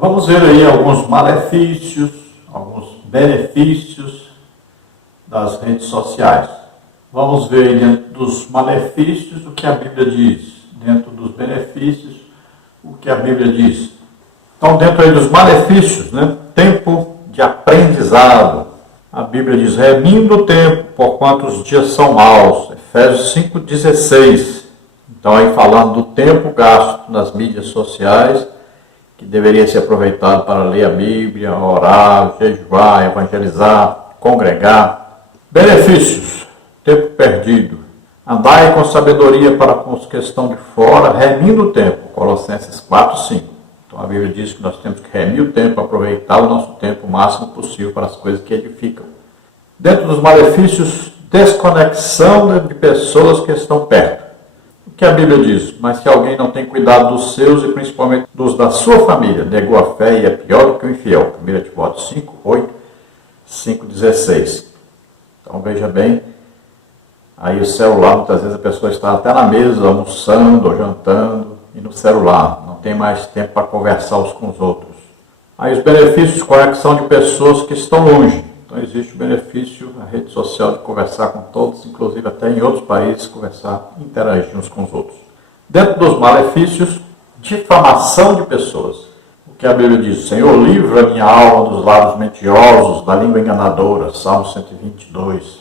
Vamos ver aí alguns malefícios, alguns benefícios das redes sociais. Vamos ver dentro dos malefícios o que a Bíblia diz, dentro dos benefícios o que a Bíblia diz. Então, dentro aí dos malefícios, tempo de aprendizado. A Bíblia diz, remindo o tempo, porquanto os dias são maus. Efésios 5,16. Então, aí falando do tempo gasto nas mídias sociais, que deveria ser aproveitado para ler a Bíblia, orar, jejuar, evangelizar, congregar. Benefícios, tempo perdido. Andai com sabedoria para com os que estão de fora, remindo o tempo. Colossenses 4,5. Então a Bíblia diz que nós temos que remir o tempo, aproveitar o nosso tempo o máximo possível para as coisas que edificam. Dentro dos malefícios, desconexão de pessoas que estão perto. O que a Bíblia diz? Mas se alguém não tem cuidado dos seus e principalmente dos da sua família, negou a fé e é pior do que o infiel. 1 Timóteo 5:8, 5:16. Então veja bem, aí o celular, muitas vezes a pessoa está até na mesa, almoçando ou jantando, e no celular, não tem mais tempo para conversar uns com os outros. Aí os benefícios, conexão de pessoas que estão longe. Então existe o benefício na rede social de conversar com todos, inclusive até em outros países, conversar, interagir uns com os outros. Dentro dos malefícios, difamação de pessoas. O que a Bíblia diz? Senhor, livra minha alma dos lábios mentirosos, da língua enganadora. Salmo 122.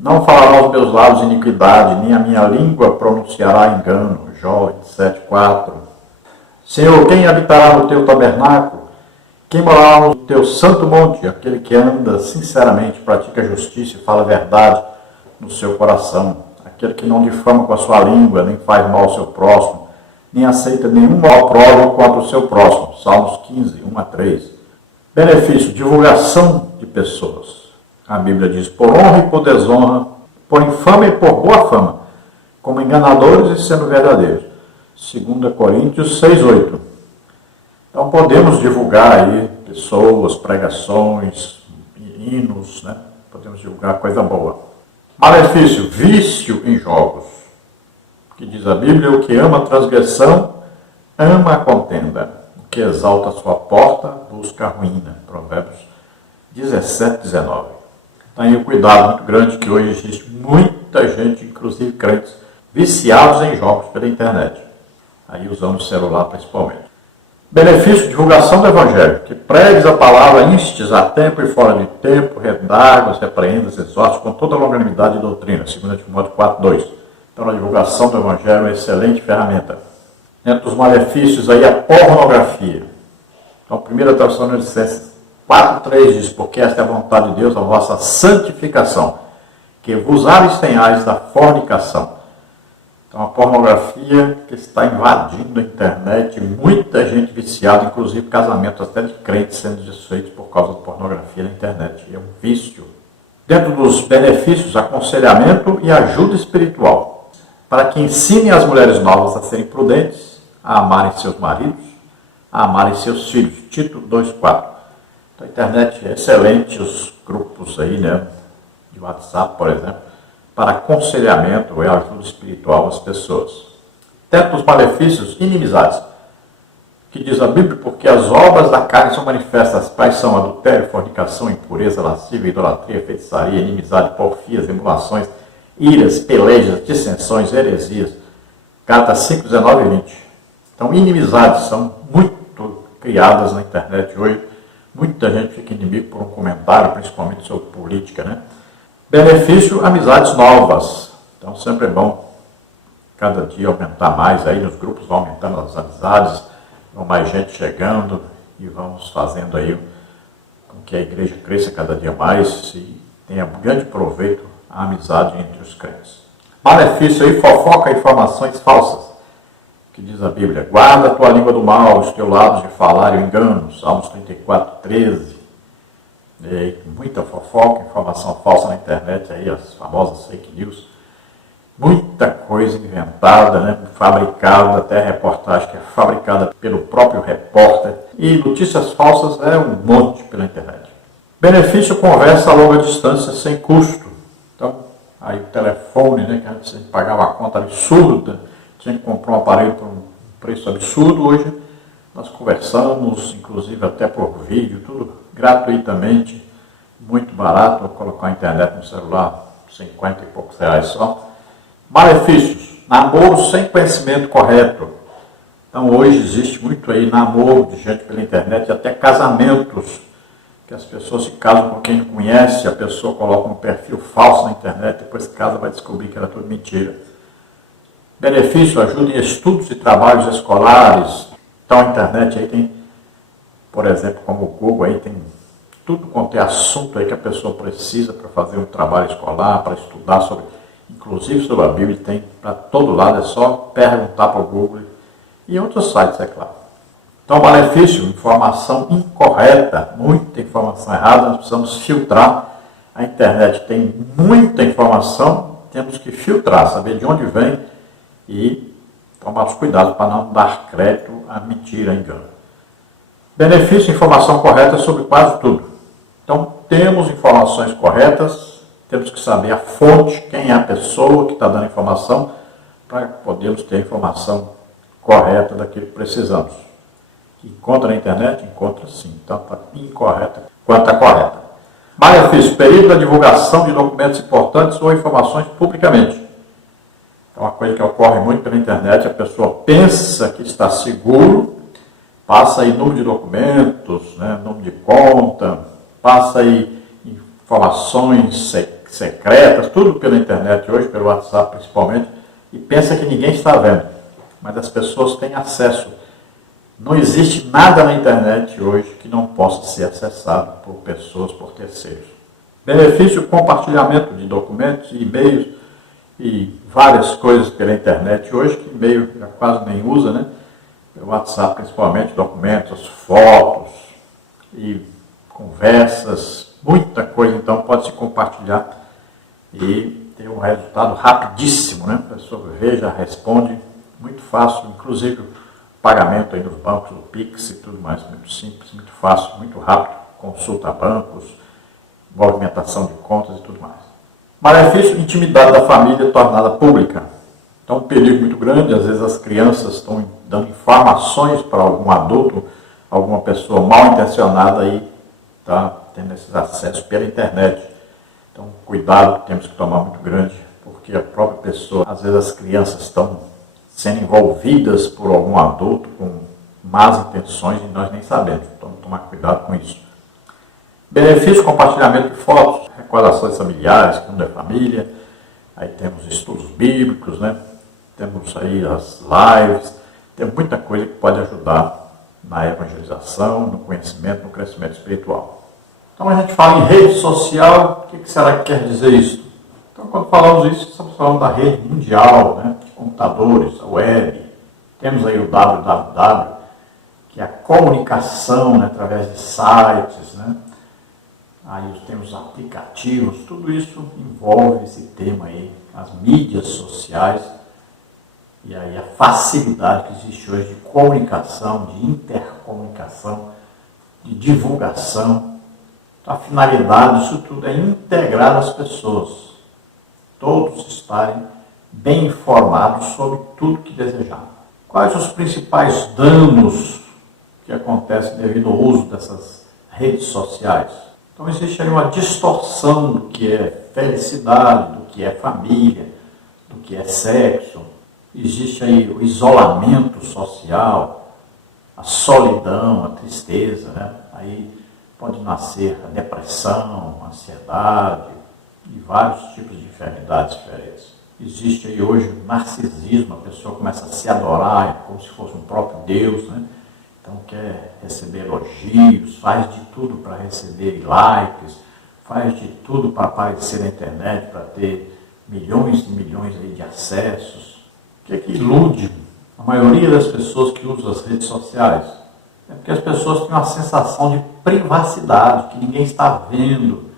Não falarão os meus lábios iniquidade, nem a minha língua pronunciará engano. Jó 27:4. Senhor, quem habitará no teu tabernáculo? Quem morará no teu santo monte? Aquele que anda sinceramente, pratica justiça e fala a verdade no seu coração. Aquele que não difama com a sua língua, nem faz mal ao seu próximo, nem aceita nenhum mal próprio contra o seu próximo. Salmos 15, 1-3. Benefício, divulgação de pessoas. A Bíblia diz, por honra e por desonra, por infâmia e por boa fama, como enganadores e sendo verdadeiros. 2 Coríntios 6:8. Então podemos divulgar aí pessoas, pregações, hinos, Podemos divulgar coisa boa. Malefício, vício em jogos. Que diz a Bíblia, o que ama a transgressão, ama a contenda. O que exalta a sua porta, busca a ruína. Provérbios 17:19. Então aí o cuidado muito grande que hoje existe muita gente, inclusive crentes, viciados em jogos pela internet. Aí usando o celular principalmente. Benefício, divulgação do Evangelho, que pregues a palavra, instes a tempo e fora de tempo, redargas, repreendas, exortes com toda a longanimidade e doutrina. 2 Timóteo 4:2. Então a divulgação do Evangelho é uma excelente ferramenta. Dentro dos malefícios aí a pornografia. Então 1 Tessalonicenses 4:3 diz, porque esta é a vontade de Deus, a vossa santificação, que vos abstenhais da fornicação. Então a pornografia que está invadindo a internet, muita gente viciada, inclusive casamentos até de crentes sendo desfeitos por causa de pornografia na internet. É um vício. Dentro dos benefícios, aconselhamento e ajuda espiritual, para que ensine as mulheres novas a serem prudentes, a amarem seus maridos, a amarem seus filhos. Tito 2:4. Então, a internet é excelente, os grupos aí, de WhatsApp, por exemplo, para aconselhamento e ajuda espiritual às pessoas. Dentro dos malefícios, inimizades. Que diz a Bíblia, porque as obras da carne são manifestas, tais são adultério, fornicação, impureza, lascívia, idolatria, feitiçaria, inimizade, porfias, emulações, iras, pelejas, dissensões, heresias. Gálatas 5:19 e 20. Então, inimizades são muito criadas na internet hoje. Muita gente fica inimigo por um comentário, principalmente sobre política, Benefício, amizades novas. Então sempre é bom cada dia aumentar mais, aí nos grupos vão aumentando as amizades, vão mais gente chegando e vamos fazendo aí com que a igreja cresça cada dia mais e tenha grande proveito a amizade entre os crentes. Malefício aí, fofoca e informações falsas. Que diz a Bíblia, guarda a tua língua do mal, os teus lábios de falar e o engano. Salmos 34:13. Muita fofoca, informação falsa na internet, aí as famosas fake news. Muita coisa inventada, fabricada, até reportagem que é fabricada pelo próprio repórter. E notícias falsas é um monte pela internet. Benefício, conversa a longa distância sem custo. Então, aí o telefone, que antes a gente pagava uma conta absurda, tinha que comprar um aparelho por um preço absurdo, hoje Nós conversamos, inclusive até por vídeo, tudo gratuitamente, muito barato. Vou colocar a internet no celular, 50 e poucos reais só. Malefícios: namoro sem conhecimento correto. Então hoje existe muito aí namoro de gente pela internet, até casamentos, que as pessoas se casam com quem não conhece, a pessoa coloca um perfil falso na internet, depois que casa vai descobrir que era tudo mentira. Benefício: ajuda em estudos e trabalhos escolares. Então a internet aí tem, por exemplo, como o Google, aí tem tudo quanto é assunto aí que a pessoa precisa para fazer um trabalho escolar, para estudar sobre, inclusive sobre a Bíblia, tem para todo lado, é só perguntar para o Google e outros sites, é claro. Então, malefício: informação incorreta, muita informação errada, nós precisamos filtrar. A internet tem muita informação, temos que filtrar, saber de onde vem e tomar os cuidados para não dar crédito a mentira, a engano. Benefício: informação correta sobre quase tudo. Então, temos informações corretas, temos que saber a fonte, quem é a pessoa que está dando informação, para podermos ter a informação correta daquilo que precisamos. Encontra na internet? Encontra sim, tanto a incorreta quanto a correta. Malefício: período da divulgação de documentos importantes ou informações publicamente. É uma coisa que ocorre muito pela internet, a pessoa pensa que está seguro, passa aí número de documentos, número de conta, passa aí informações secretas, tudo pela internet hoje, pelo WhatsApp principalmente, e pensa que ninguém está vendo, mas as pessoas têm acesso. Não existe nada na internet hoje que não possa ser acessado por pessoas, por terceiros. Benefício: compartilhamento de documentos, e-mails e várias coisas pela internet hoje, que e-mail já quase nem usa, né? Pelo WhatsApp principalmente, documentos, fotos e conversas, muita coisa então pode se compartilhar e ter um resultado rapidíssimo, né? A pessoa vê, já responde, muito fácil, inclusive o pagamento aí nos bancos, o Pix e tudo mais, muito simples, muito fácil, muito rápido, consulta a bancos, movimentação de contas e tudo mais. Malefício: intimidade da família tornada pública. Então, um perigo muito grande, às vezes as crianças estão dando informações para algum adulto, alguma pessoa mal intencionada aí está tendo esses acessos pela internet. Então, cuidado que temos que tomar muito grande, porque a própria pessoa, às vezes as crianças estão sendo envolvidas por algum adulto com más intenções e nós nem sabemos. Então, tomar cuidado com isso. Benefício: compartilhamento de fotos, recordações familiares, fundo da família. Aí temos estudos bíblicos, né? Temos aí as lives, tem muita coisa que pode ajudar na evangelização, no conhecimento, no crescimento espiritual. Então a gente fala em rede social, o que será que quer dizer isso? Então quando falamos isso, estamos falando da rede mundial, né? De computadores, a web. Temos aí o www, que é a comunicação, né? Através de sites, né? Aí temos aplicativos, tudo isso envolve esse tema aí, as mídias sociais, e aí a facilidade que existe hoje de comunicação, de intercomunicação, de divulgação. Então, a finalidade disso tudo é integrar as pessoas, todos estarem bem informados sobre tudo que desejar. Quais os principais danos que acontecem devido ao uso dessas redes sociais? Então existe aí uma distorção do que é felicidade, do que é família, do que é sexo. Existe aí o isolamento social, a solidão, a tristeza, né? Aí pode nascer a depressão, a ansiedade e vários tipos de enfermidades diferentes. Existe aí hoje o narcisismo, a pessoa começa a se adorar como se fosse um próprio Deus, né? Então quer receber elogios, faz de tudo para receber likes, faz de tudo para aparecer na internet, para ter milhões e milhões aí de acessos. O que é que ilude a maioria das pessoas que usam as redes sociais? É porque as pessoas têm uma sensação de privacidade, que ninguém está vendo,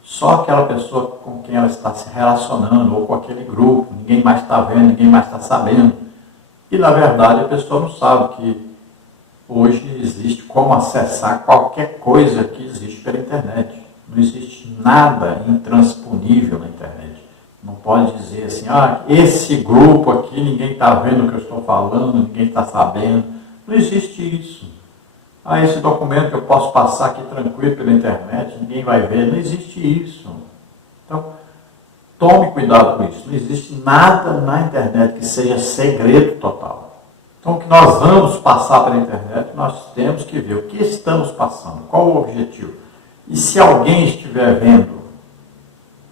só aquela pessoa com quem ela está se relacionando, ou com aquele grupo, ninguém mais está vendo, ninguém mais está sabendo. E na verdade a pessoa não sabe que hoje existe como acessar qualquer coisa que existe pela internet. Não existe nada intransponível na internet. Não pode dizer assim, esse grupo aqui ninguém está vendo o que eu estou falando, ninguém está sabendo. Não existe isso. Ah, esse documento que eu posso passar aqui tranquilo pela internet, ninguém vai ver. Não existe isso. Então, tome cuidado com isso. Não existe nada na internet que seja segredo total. Então, o que nós vamos passar pela internet, nós temos que ver o que estamos passando, qual o objetivo. E se alguém estiver vendo,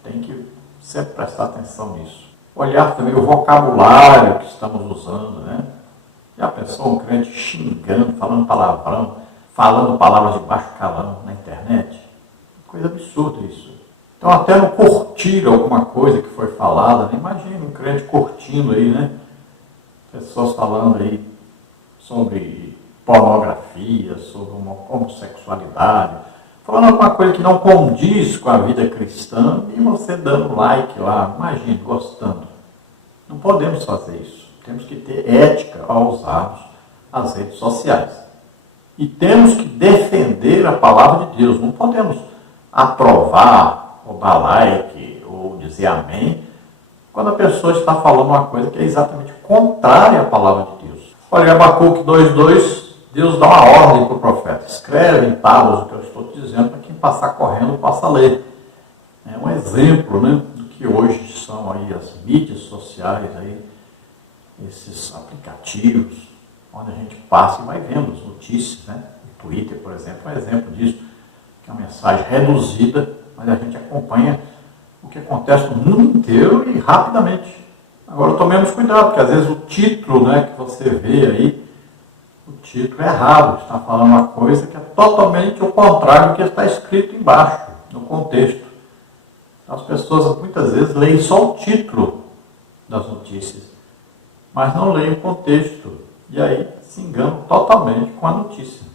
tem que sempre prestar atenção nisso. Olhar também o vocabulário que estamos usando, né? Já pensou um crente xingando, falando palavrão, falando palavras de baixo calão na internet? Coisa absurda isso. Então até no curtir alguma coisa que foi falada, né? Imagina um crente curtindo aí, né? Pessoas falando aí sobre pornografia, sobre uma homossexualidade, falando alguma coisa que não condiz com a vida cristã e você dando like lá, imagina, gostando. Não podemos fazer isso. Temos que ter ética ao usarmos as redes sociais. E temos que defender a palavra de Deus. Não podemos aprovar, ou dar like, ou dizer amém, quando a pessoa está falando uma coisa que é exatamente contrária à palavra de Deus. Olha, em Abacuque 2:2, Deus dá uma ordem para o profeta. Escreve em tábuas o que eu estou te dizendo, para quem passar correndo possa ler. É um exemplo, né, do que hoje são aí as mídias sociais, aí, esses aplicativos, onde a gente passa e vai vendo as notícias, né? O Twitter, por exemplo, é um exemplo disso, que é uma mensagem reduzida, mas a gente acompanha o que acontece no mundo inteiro e rapidamente. Agora tomemos cuidado, porque às vezes o título, né, que você vê aí, o título é errado, está falando uma coisa que é totalmente o contrário do que está escrito embaixo, no contexto. As pessoas muitas vezes leem só o título das notícias, mas não leem o contexto, e aí se enganam totalmente com a notícia.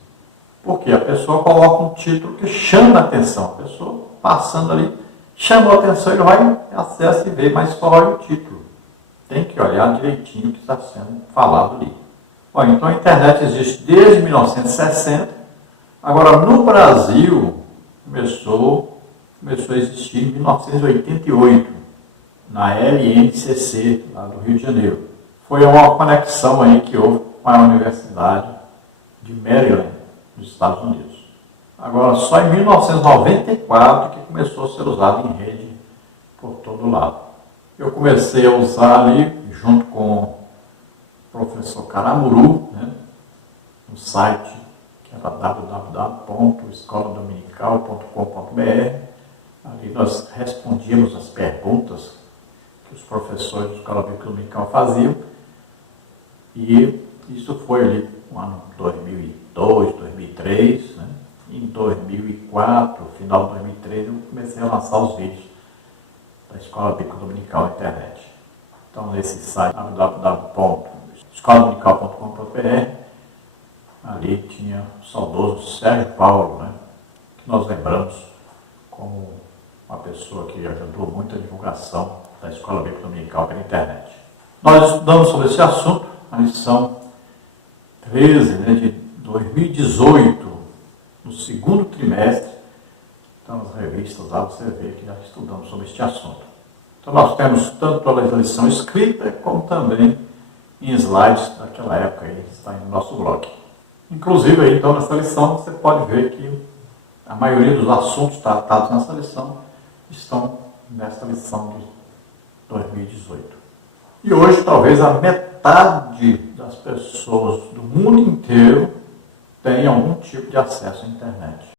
Porque a pessoa coloca um título que chama a atenção, a pessoa passando ali, chamou a atenção, ele vai, acessa e vê, mas só olha o título. Tem que olhar direitinho o que está sendo falado ali. Olha, então a internet existe desde 1960, agora no Brasil começou a existir em 1988, na LNCC, lá do Rio de Janeiro. Foi uma conexão aí que houve com a Universidade de Maryland, nos Estados Unidos. Agora, só em 1994 que começou a ser usado em rede por todo lado. Eu comecei a usar ali, junto com o professor Caramuru, né, um site que era www.escoladominical.com.br. Ali nós respondíamos as perguntas que os professores da Escola Bíblica Dominical faziam. E isso foi ali no ano 2002, 2003, né? Em 2004, final de 2003, eu comecei a lançar os vídeos da Escola Bíblica Dominical na internet. Então, nesse site www.escoladominical.com.br, ali tinha o saudoso Sérgio Paulo, né? Que nós lembramos como uma pessoa que ajudou muito a divulgação da Escola Bíblica Dominical pela internet. Nós estudamos sobre esse assunto, a lição 13, né, de 2018, no segundo trimestre. Então, as revistas lá você vê que já estudamos sobre este assunto. Então, nós temos tanto a lição escrita, como também em slides daquela época, aí, está aí no nosso blog. Inclusive, aí, então, nessa lição, você pode ver que a maioria dos assuntos tratados nessa lição estão nessa lição de 2018. E hoje, talvez, a metade das pessoas do mundo inteiro tem algum tipo de acesso à internet.